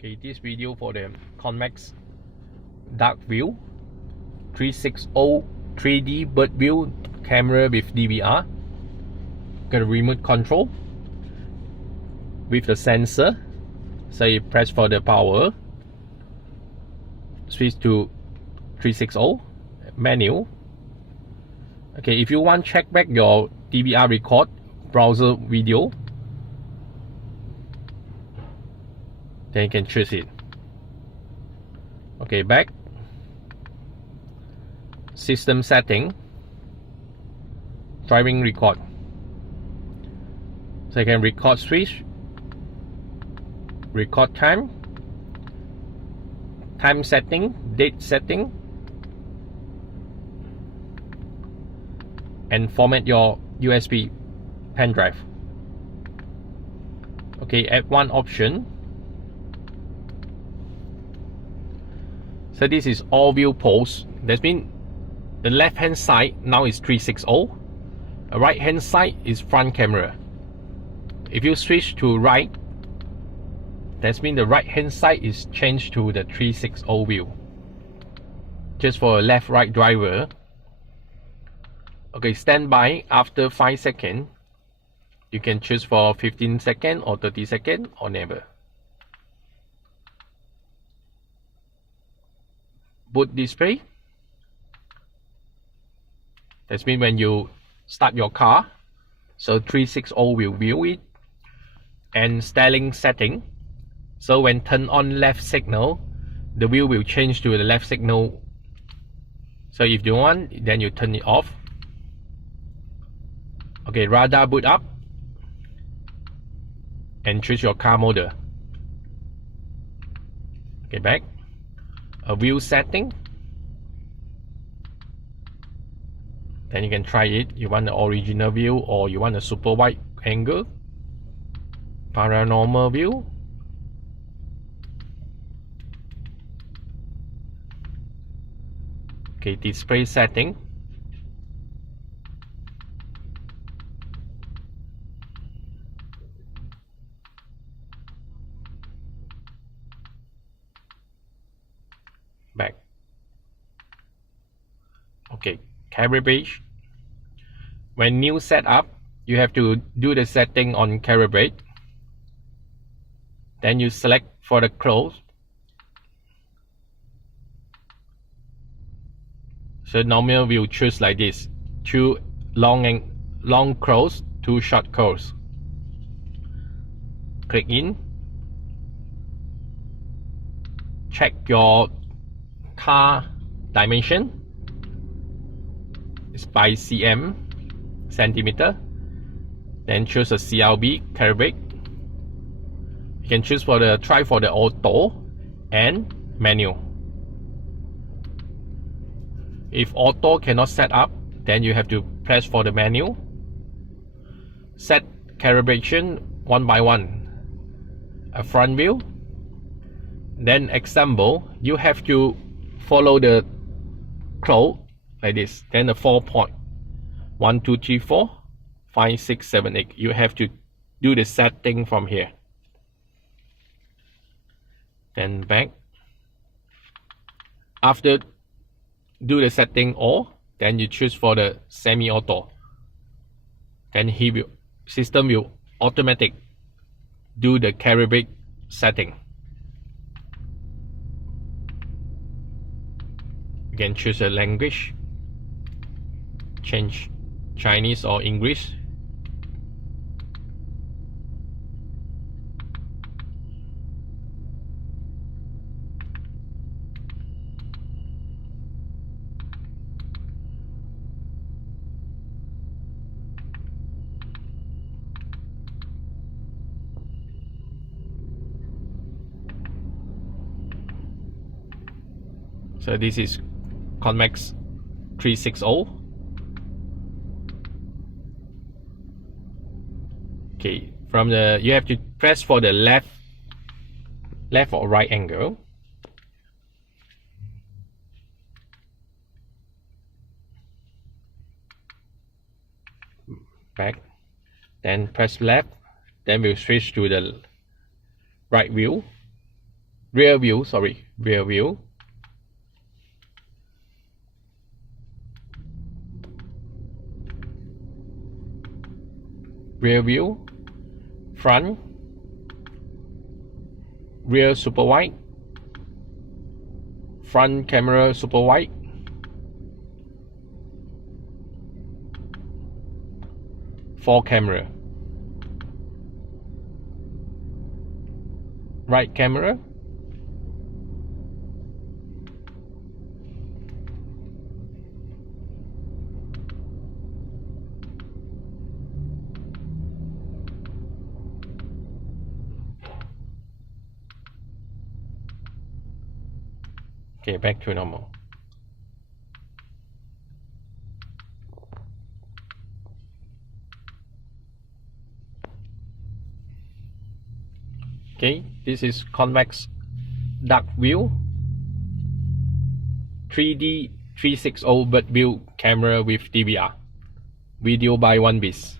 Okay, this video for the Convex DarkView 360-O-3D BirdView camera with DVR. Got a remote control with the sensor. So you press for the power, switch to 360 menu. Okay, if you want to check back your DVR record browser video, then you can choose it. Okay, back, system setting, driving record. So you can record switch, record time, time setting, date setting, and format your USB pen drive. Okay, add one option. So this is all view pose. That means the left hand side now is 360. The right hand side is front camera. If you switch to right, that means the right hand side is changed to the 360 view. Just for a left right driver. Okay, stand by after 5 seconds. You can choose for 15 seconds or 30 seconds or never. Boot display. That means when you start your car, so 360 will view it. And styling setting. So when turn on left signal, the view will change to the left signal. So if you want, then you turn it off. Okay, radar boot up and choose your car model. Okay, back. A view setting. Then you can try it. You want the original view or you want a super wide angle, paranormal view. Okay, display setting. Back. Okay, calibrate. When new setup, you have to do the setting on calibrate. Then you select for the close. So normal we'll choose like this: 2 long close, 2 short close. Click in. Check your car dimension. It's by centimeter. Then choose a CLB calibrate. You can choose for the try for the auto and manual. If auto cannot set up, then you have to press for the manual. Set calibration one by one. A front view. Then example, you have to follow the clock like this. Then the 4 point. 1, 2, 3, 4, 5, 6, 7, 8. You have to do the setting from here. Then back. After do the setting all, then you choose for the semi-auto. Then system will automatic do the calibrate setting. You can choose a language, change Chinese or English. So this is Convex 360. Okay, from the you have to press for the left or right angle. Back. Then press left. Then we'll switch to the right view. rear view, sorry, rear view. Rear view, front, rear super wide, front camera super wide, four camera, right camera, okay, back to normal. Okay, this is Convex DarkView 3D 360 BirdView camera with DVR. Video by 1bis.